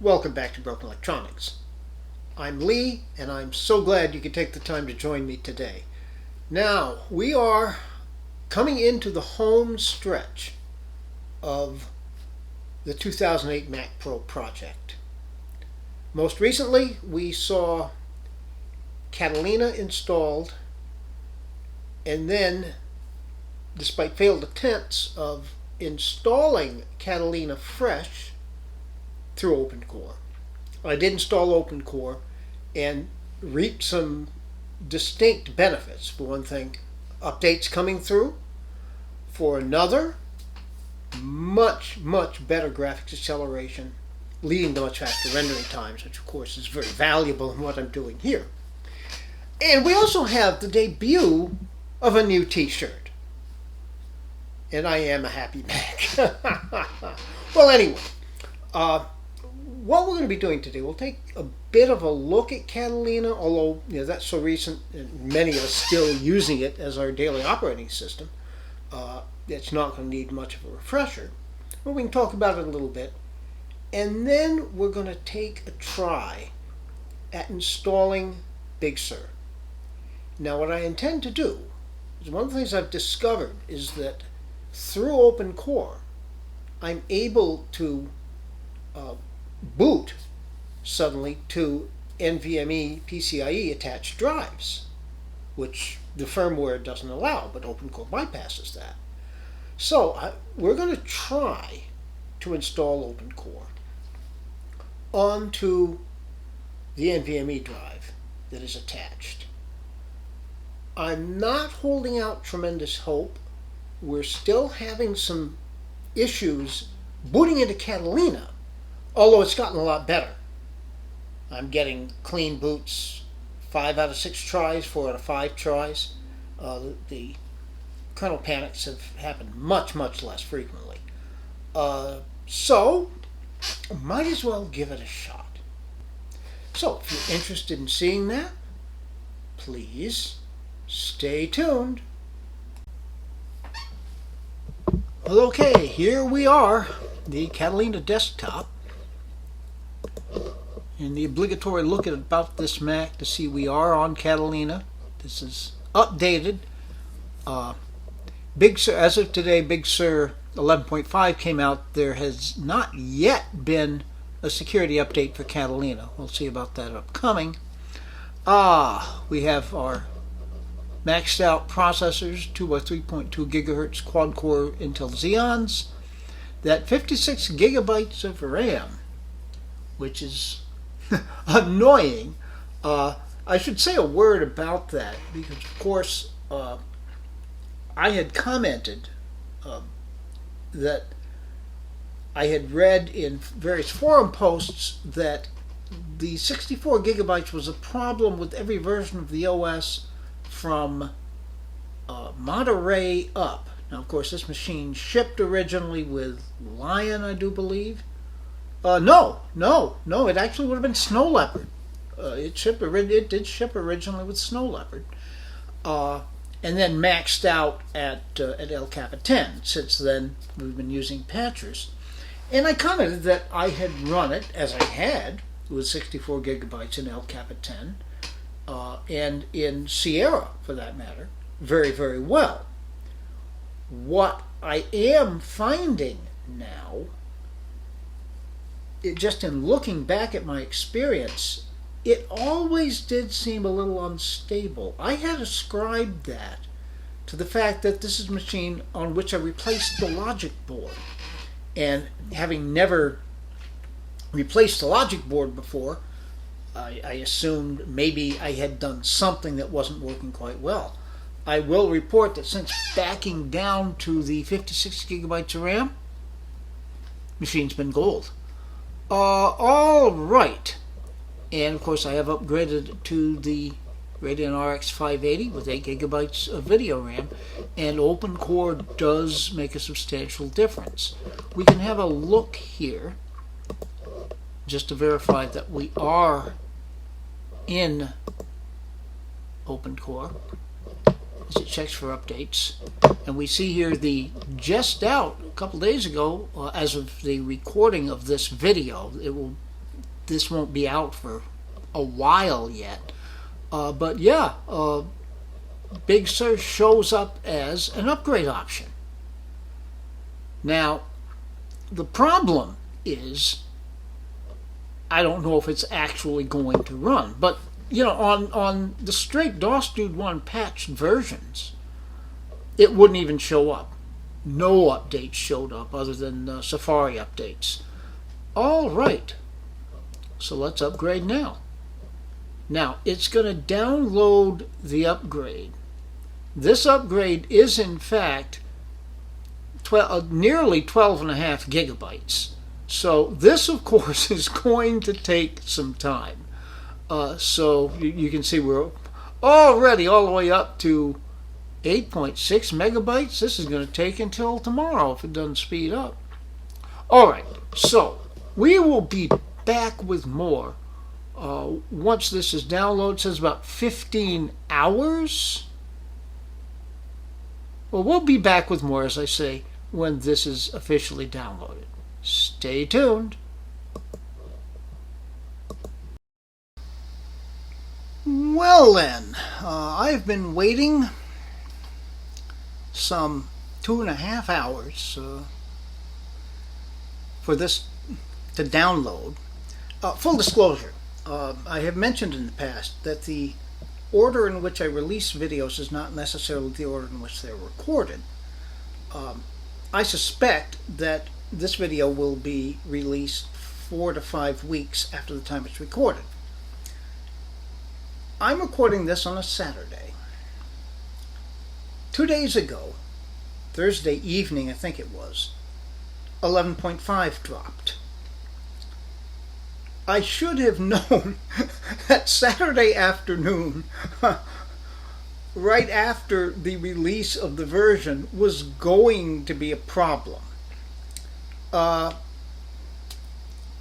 Welcome back to Broken Electronics. I'm Lee, and I'm so glad you could take the time to join me today. Now, we are coming into the home stretch of the 2008 Mac Pro project. Most recently, we saw Catalina installed, and then, despite failed attempts of installing Catalina fresh through OpenCore, I did install OpenCore and reaped some distinct benefits. For one thing, updates coming through. For another, much better graphics acceleration, leading to much faster rendering times, which of course is very valuable in what I'm doing here. And we also have the debut of a new t-shirt. And I am a happy Mac. Well, anyway, what we're going to be doing today, we'll take a bit of a look at Catalina, although that's so recent and many of us still using it as our daily operating system. It's not going to need much of a refresher. But we can talk about it a little bit. And then we're going to take a try at installing Big Sur. Now, what I intend to do is, one of the things I've discovered is that through OpenCore, I'm able to boot suddenly to NVMe PCIe attached drives, which the firmware doesn't allow, but OpenCore bypasses that. So we're going to try to install OpenCore onto the NVMe drive that is attached. I'm not holding out tremendous hope. We're still having some issues booting into Catalina, although it's gotten a lot better. I'm getting clean boots 5 out of 6 tries, 4 out of 5 tries. The kernel panics have happened much less frequently. So, might as well give it a shot. So, if you're interested in seeing that, please stay tuned. Well, okay, here we are, the Catalina desktop. And the obligatory look at about this Mac to see we are on Catalina. This is updated. Big Sur, as of today, Big Sur 11.5 came out. There has not yet been a security update for Catalina. We'll see about that upcoming. We have our maxed out processors, 2 by 3.2 gigahertz quad-core Intel Xeons. That 56 gigabytes of RAM, which is annoying. I should say a word about that because, of course, I had commented that I had read in various forum posts that the 64 gigabytes was a problem with every version of the OS from Monterey up. Now, of course, this machine shipped originally with Lion, I do believe. No, it actually would have been Snow Leopard. It did ship originally with Snow Leopard. And then maxed out at El Capitan. Since then, we've been using patchers. And I commented that I had run it, as I had, with 64 gigabytes in El Capitan, and in Sierra, for that matter, very well. What I am finding now, just in looking back at my experience, it always did seem a little unstable. I had ascribed that to the fact that this is a machine on which I replaced the logic board. And having never replaced the logic board before, I assumed maybe I had done something that wasn't working quite well. I will report that since backing down to the 56 gigabytes of RAM, machine's been gold. All right. And of course I have upgraded to the Radeon RX 580 with 8 gigabytes of video RAM, and OpenCore does make a substantial difference. We can have a look here just to verify that we are in OpenCore as it checks for updates. And we see here the just out a couple days ago, as of the recording of this video, it will this won't be out for a while yet. But yeah, Big Sur shows up as an upgrade option. Now, the problem is, I don't know if it's actually going to run. But, you know, on the straight DOS Dude 1 patched versions, it wouldn't even show up. No updates showed up other than Safari updates. All right, so let's upgrade now. Now, it's going to download the upgrade. This upgrade is, in fact, nearly 12.5 gigabytes. So this, of course, is going to take some time. So you can see we're already all the way up to 8.6 megabytes. This is going to take until tomorrow if it doesn't speed up. All right, so we will be back with more once this is downloaded. It says about 15 hours. Well, we'll be back with more, as I say, when this is officially downloaded. Stay tuned. Well then, I've been waiting some 2.5 hours for this to download. Full disclosure, I have mentioned in the past that the order in which I release videos is not necessarily the order in which they're recorded. I suspect that this video will be released 4 to 5 weeks after the time it's recorded. I'm recording this on a Saturday. 2 days ago, Thursday evening I think it was, 11.5 dropped. I should have known that Saturday afternoon, right after the release of the version, was going to be a problem.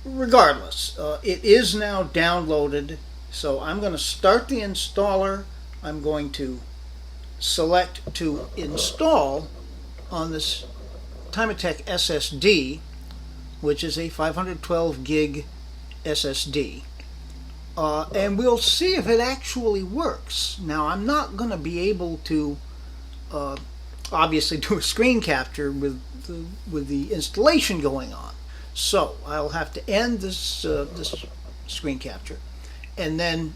Regardless, it is now downloaded, so I'm going to start the installer. I'm going to select to install on this Timatec SSD, which is a 512 gig SSD. And we'll see if it actually works. Now, I'm not going to be able to obviously do a screen capture with the installation going on. So I'll have to end this screen capture, and then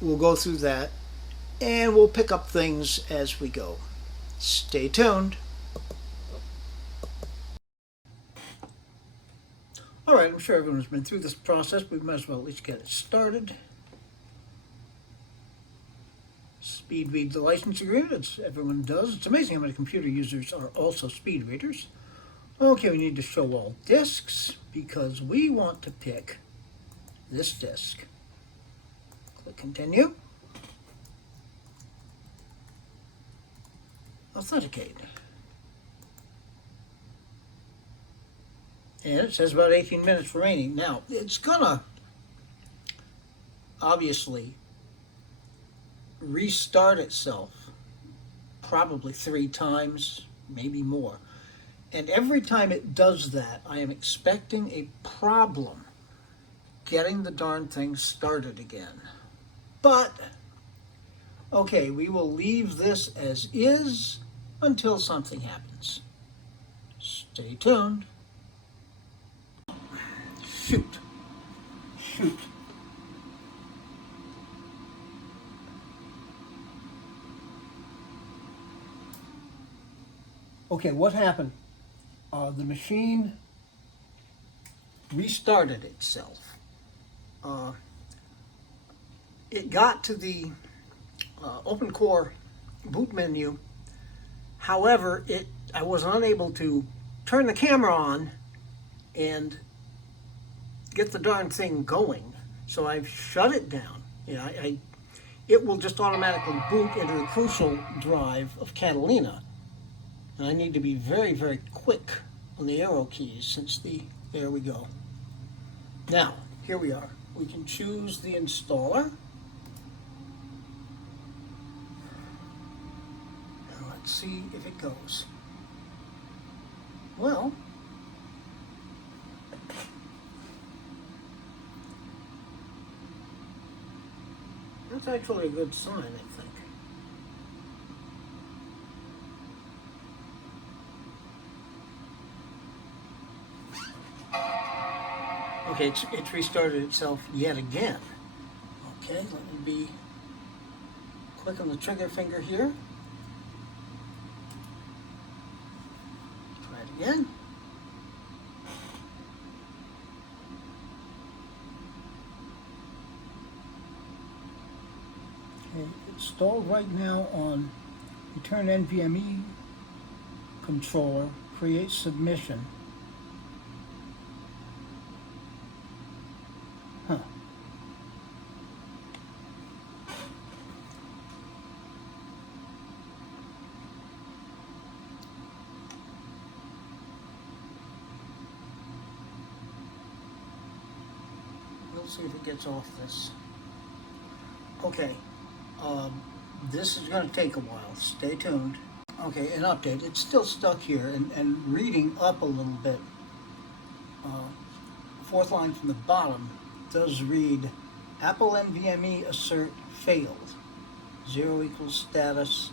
we'll go through that, and we'll pick up things as we go. Stay tuned. All right, I'm sure everyone's been through this process. We might as well at least get it started. Speed read the license agreement, as everyone does. It's amazing how many computer users are also speed readers. Okay, we need to show all disks because we want to pick this disk. Click continue. Authenticate. And it says about 18 minutes remaining. Now, it's gonna obviously restart itself probably 3 times, maybe more. And every time it does that, I am expecting a problem getting the darn thing started again. But, okay, we will leave this as is until something happens. Stay tuned. Shoot. Okay, what happened? The machine restarted itself. It got to the OpenCore boot menu. However, I was unable to turn the camera on and get the darn thing going. So I've shut it down. It will just automatically boot into the crucial drive of Catalina. And I need to be very, very quick on the arrow keys there we go. Now, here we are. We can choose the installer. And let's see if it goes. Well, That's actually a good sign, I think. Okay, it's restarted itself yet again. Okay, let me be quick on the trigger finger here. Try it again. Okay, it's stalled right now on return NVMe controller, create submission. Huh. Let's see if it gets off this. Okay, this is going to take a while. Stay tuned. Okay, an update. It's still stuck here and reading up a little bit. Fourth line from the bottom does read Apple NVMe assert failed. 0 equals status,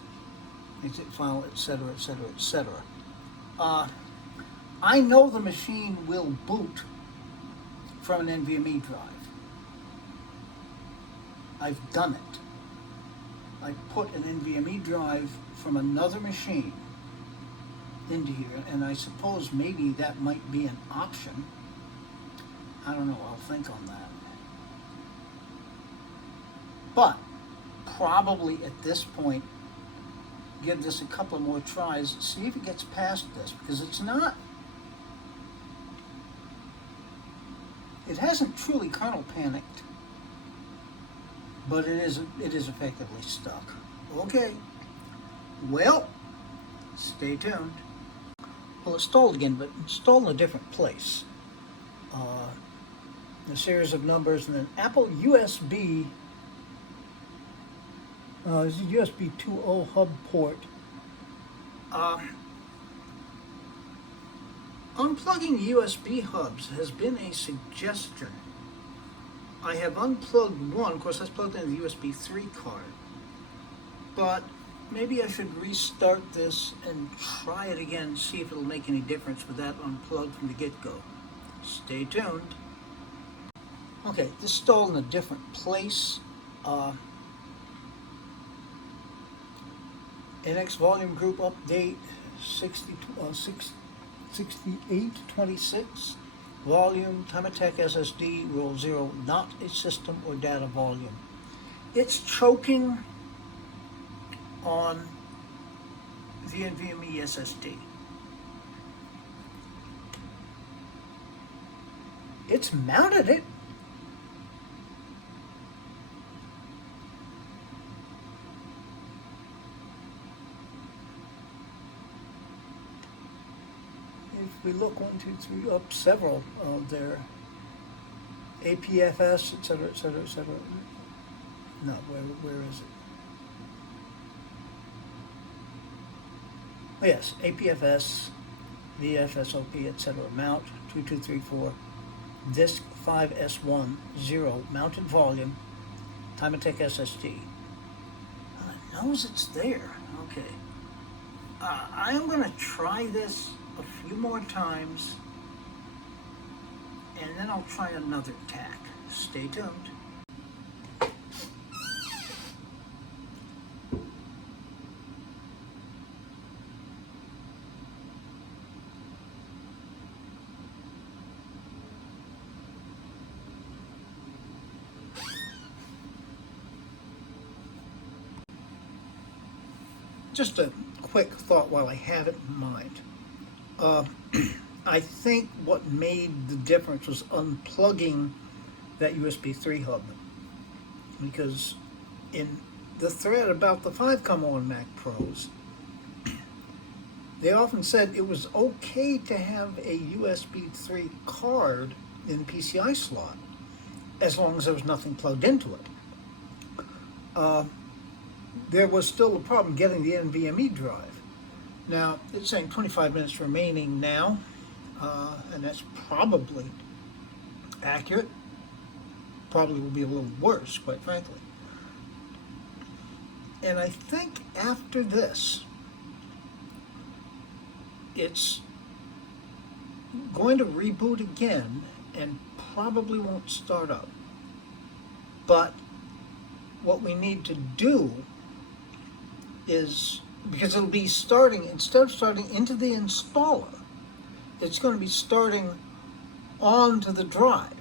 exit file, etc., etc., etc. I know the machine will boot from an NVMe drive. I've done it. I put an NVMe drive from another machine into here, and I suppose maybe that might be an option. I don't know, I'll think on that. But probably at this point, give this a couple more tries, see if it gets past this, because it's not, it hasn't truly kernel panicked, but it is effectively stuck. Okay, well, stay tuned. Well, it's stalled again, but installed in a different place. A series of numbers, and then Apple USB, this is USB 2.0 hub port. Unplugging USB hubs has been a suggestion. I have unplugged one, of course that's plugged into the USB 3 card, but maybe I should restart this and try it again, see if it'll make any difference with that unplugged from the get-go. Stay tuned. Okay, this is stalled in a different place. NX volume group update 6826. Volume, Timatech SSD, roll 0, not a system or data volume. It's choking on the NVMe SSD. It's mounted it. If we look 1, 2, 3, up several of their APFS, etc., etc., etc. No, where is it? Oh, yes, APFS, VFSOP, etc. Mount 2234, disk 5S1 0, mounted volume, Timatech SSD. It knows it's there. Okay. I am going to try this a few more times, and then I'll try another tack. Stay tuned. Just a quick thought while I have it in mind. I think what made the difference was unplugging that USB 3 hub, because in the thread about the 5.1 Mac Pros, they often said it was okay to have a USB 3 card in the PCI slot as long as there was nothing plugged into it. There was still a problem getting the NVMe drive. Now, it's saying 25 minutes remaining now, and that's probably accurate. Probably will be a little worse, quite frankly. And I think after this, it's going to reboot again and probably won't start up. But what we need to do is, because it'll be starting, instead of starting into the installer, it's going to be starting onto the drive.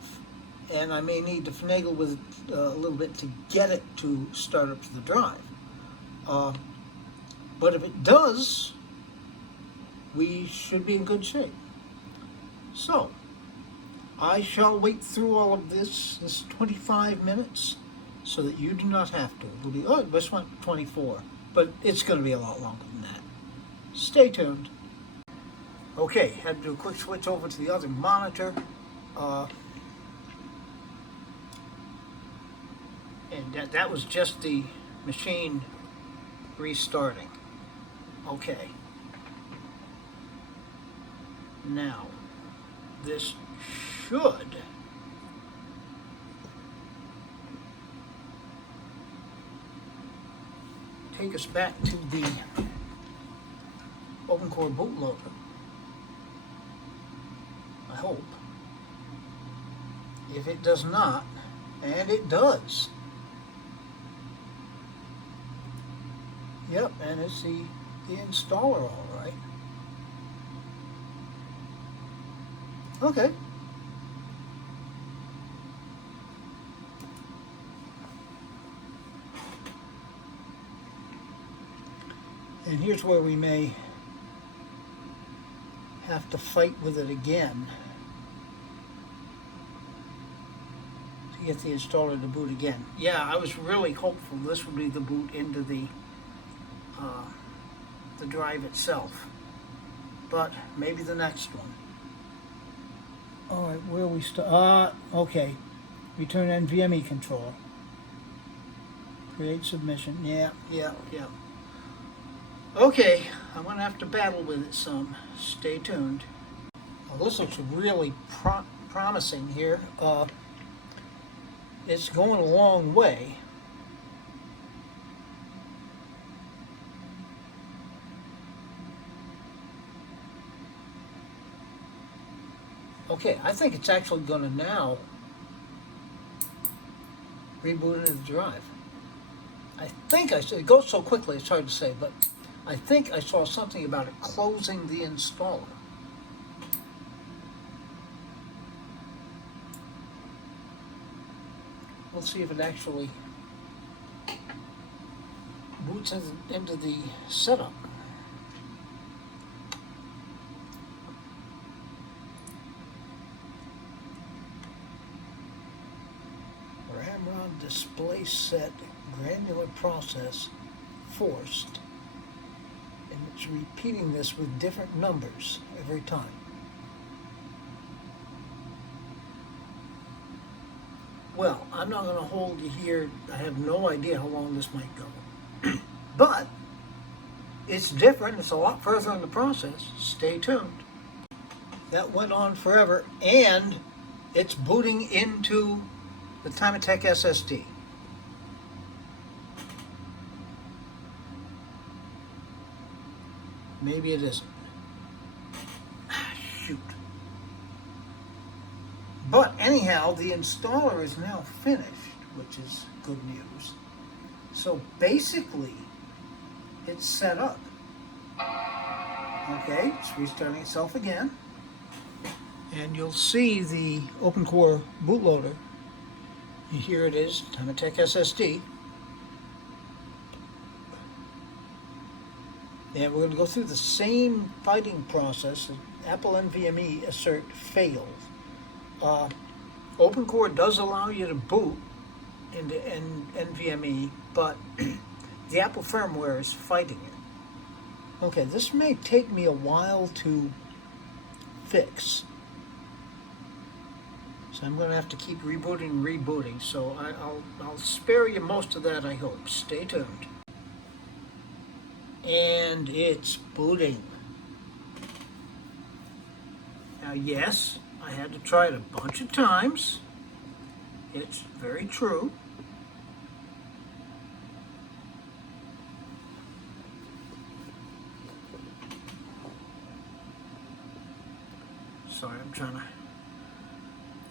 And I may need to finagle with it a little bit to get it to start up to the drive. But if it does, we should be in good shape. So, I shall wait through all of this 25 minutes, so that you do not have to. It'll be, oh, it just went 24, but it's going to be a lot longer than that. Stay tuned. Okay, had to do a quick switch over to the other monitor. And that was just the machine restarting. Okay. Now, this should take us back to the OpenCore bootloader. I hope. If it does not, and it does. Yep, and it's the installer, all right. Okay. And here's where we may have to fight with it again to get the installer to boot again. Yeah, I was really hopeful this would be the boot into the drive itself, but maybe the next one. All right, where we start? Okay, return NVMe controller. Create submission. Yeah. Okay, I'm going to have to battle with it some. Stay tuned. Well, this looks really promising here. It's going a long way. Okay, I think it's actually going to now reboot into the drive. I think I said, it goes so quickly it's hard to say, but I think I saw something about it closing the installer. We'll see if it actually boots into the setup. Ramrod display set granular process forced, and it's repeating this with different numbers every time. Well, I'm not going to hold you here. I have no idea how long this might go. But it's different. It's a lot further in the process. Stay tuned. That went on forever, and it's booting into the Timatec SSD. Maybe it isn't. Shoot. But anyhow, the installer is now finished, which is good news. So basically, it's set up. Okay, it's restarting itself again. And you'll see the OpenCore bootloader. Here it is, Timatec SSD. And we're going to go through the same fighting process. Apple NVMe assert failed. OpenCore does allow you to boot into NVMe, but the Apple firmware is fighting it. Okay, this may take me a while to fix. So I'm going to have to keep rebooting, so I'll spare you most of that, I hope. Stay tuned. And it's booting. Now, yes, I had to try it a bunch of times. It's very true. Sorry,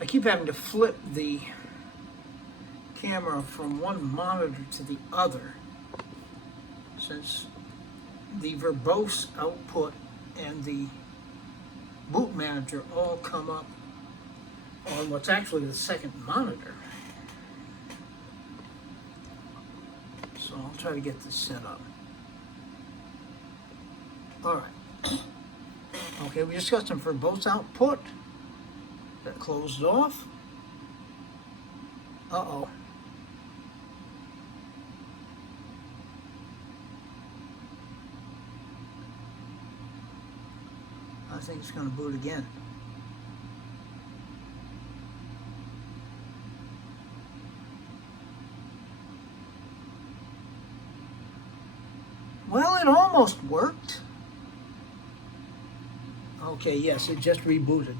I keep having to flip the camera from one monitor to the other, since the verbose output and the boot manager all come up on what's actually the second monitor. So I'll try to get this set up. Alright. Okay, we just got some verbose output. That closed off. Uh-oh. I think it's going to boot again. Well, it almost worked. Okay, yes, it just rebooted.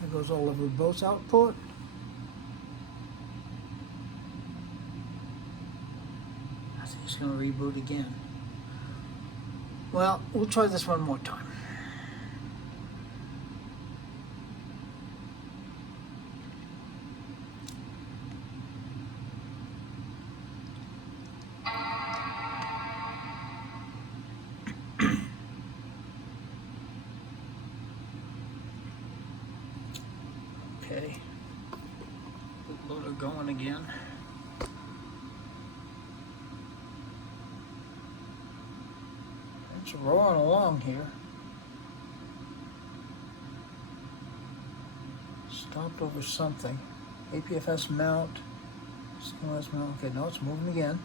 There goes all the verbose output. I think it's going to reboot again. Well, we'll try this one more time. Okay, bootloader going again. It's rolling along here. Stopped over something. APFS mount. CMOS mount. Okay, no, it's moving again.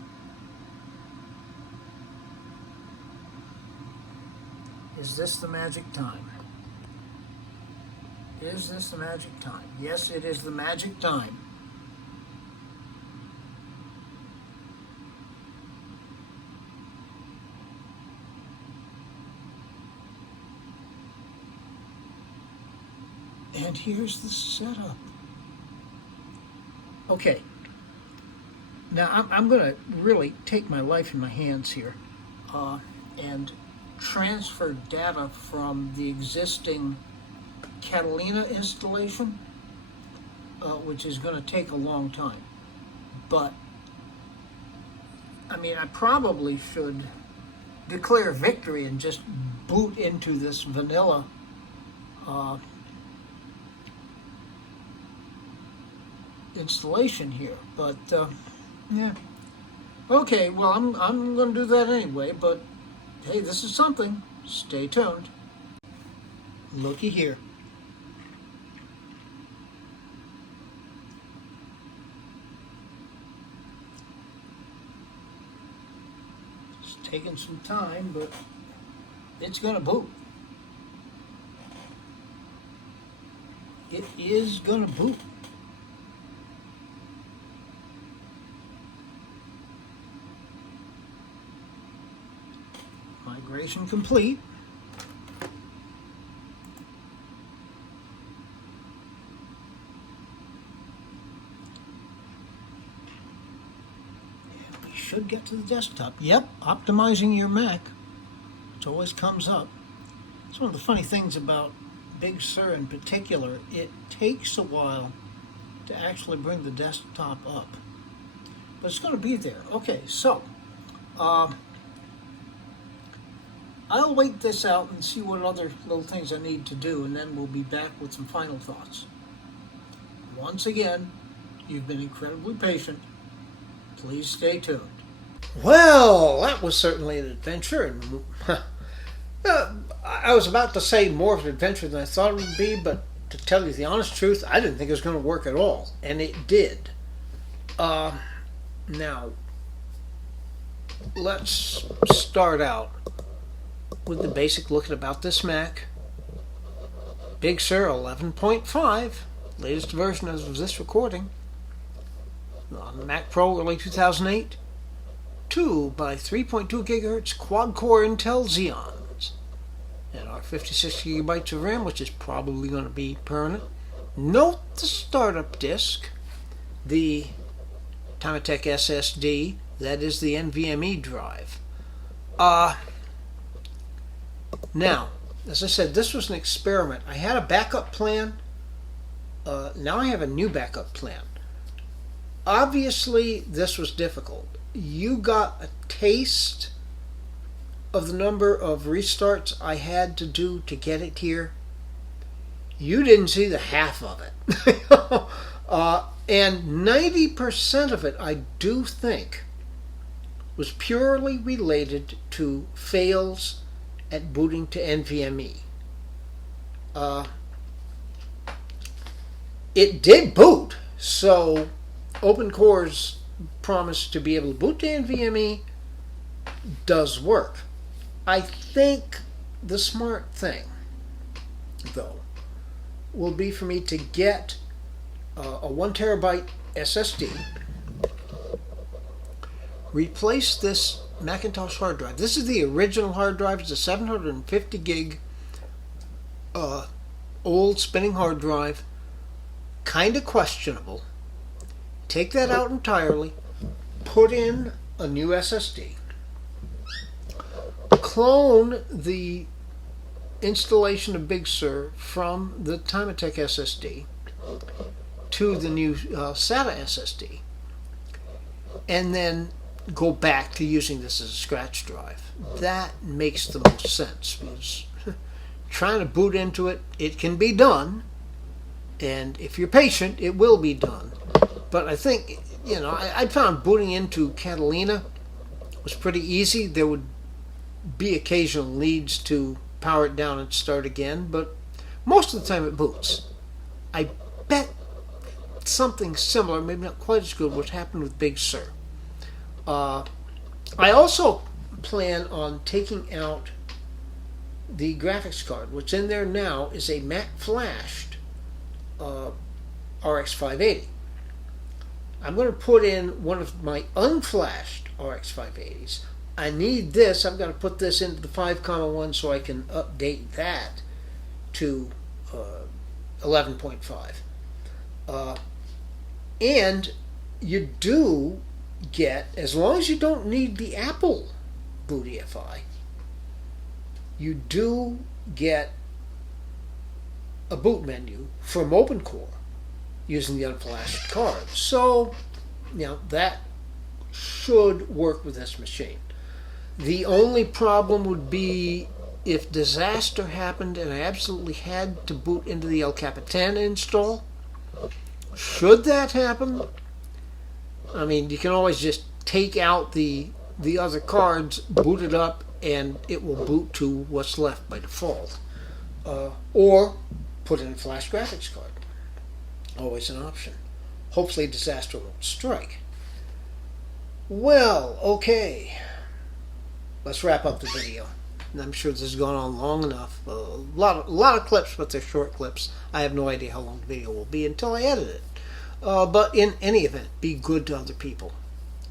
Is this the magic time? Is this the magic time? Yes, it is the magic time. And here's the setup. Okay. Now I'm going to really take my life in my hands here and transfer data from the existing Catalina installation, which is going to take a long time. But, I mean, I probably should declare victory and just boot into this vanilla installation here. But, yeah. Okay, well, I'm going to do that anyway, but hey, this is something. Stay tuned. Looky here. It's taking some time, but it's going to boot. It is going to boot. Migration complete. And we should get to the desktop. Yep, optimizing your Mac. It always comes up. It's one of the funny things about Big Sur in particular. It takes a while to actually bring the desktop up. But it's going to be there. Okay, so I'll wait this out and see what other little things I need to do, and then we'll be back with some final thoughts. Once again, you've been incredibly patient. Please stay tuned. Well, that was certainly an adventure, and I was about to say more of an adventure than I thought it would be, but to tell you the honest truth, I didn't think it was going to work at all, and it did. Now, let's start out with the basic look at about this Mac. Big Sur 11.5, latest version as of this recording. On the Mac Pro early 2008. 2 by 3.2 gigahertz quad-core Intel Xeons. And our 56 gigabytes of RAM, which is probably going to be permanent. Note the startup disk, the Timatec SSD, that is the NVMe drive. Now, as I said, this was an experiment. I had a backup plan. Now I have a new backup plan. Obviously, this was difficult. You got a taste of the number of restarts I had to do to get it here. You didn't see the half of it. And 90% of it, I do think, was purely related to fails at booting to NVMe. It did boot, so OpenCore's promise to be able to boot to NVMe does work. I think the smart thing, though, will be for me to get a 1 terabyte SSD, replace this Macintosh hard drive. This is the original hard drive. It's a 750 gig old spinning hard drive, kind of questionable. Take that out entirely, put in a new SSD, clone the installation of Big Sur from the Timatec SSD to the new SATA SSD, and then go back to using this as a scratch drive. That makes the most sense, because trying to boot into it, it can be done, and if you're patient, it will be done. But I think, I found booting into Catalina was pretty easy. There would be occasional needs to power it down and start again, but most of the time it boots. I bet something similar, maybe not quite as good, would happen with Big Sur. I also plan on taking out the graphics card. What's in there now is a matte flashed RX 580. I'm going to put in one of my unflashed RX 580s. I need this. I've got to put this into the 5.1 so I can update that to 11.5. And you do get, as long as you don't need the Apple boot EFI, you do get a boot menu from OpenCore using the unflashed card. So, that should work with this machine. The only problem would be if disaster happened and I absolutely had to boot into the El Capitan install. Should that happen, you can always just take out the other cards, boot it up, and it will boot to what's left by default. Or put in a flash graphics card. Always an option. Hopefully disaster won't strike. Well, okay. Let's wrap up the video. I'm sure this has gone on long enough. A lot of clips, but they're short clips. I have no idea how long the video will be until I edit it. But in any event, be good to other people.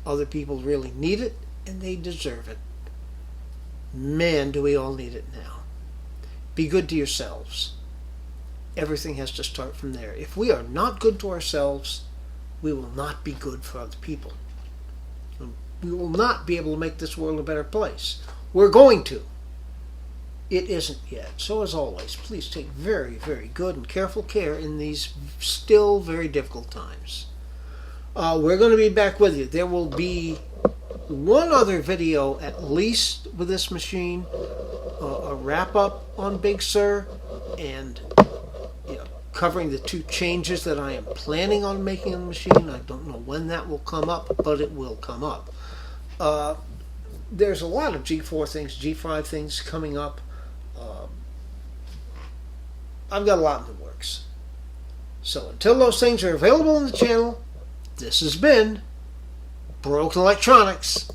Other people really need it, and they deserve it. Man, do we all need it now. Be good to yourselves. Everything has to start from there. If we are not good to ourselves, we will not be good for other people. We will not be able to make this world a better place. We're going to. It isn't yet. So as always, please take very, very good and careful care in these still very difficult times. We're going to be back with you. There will be one other video at least with this machine, a wrap-up on Big Sur, and covering the 2 changes that I am planning on making on the machine. I don't know when that will come up, but it will come up. There's a lot of G4 things, G5 things coming up. I've got a lot in the works. So until those things are available on the channel, this has been Broken Electronics.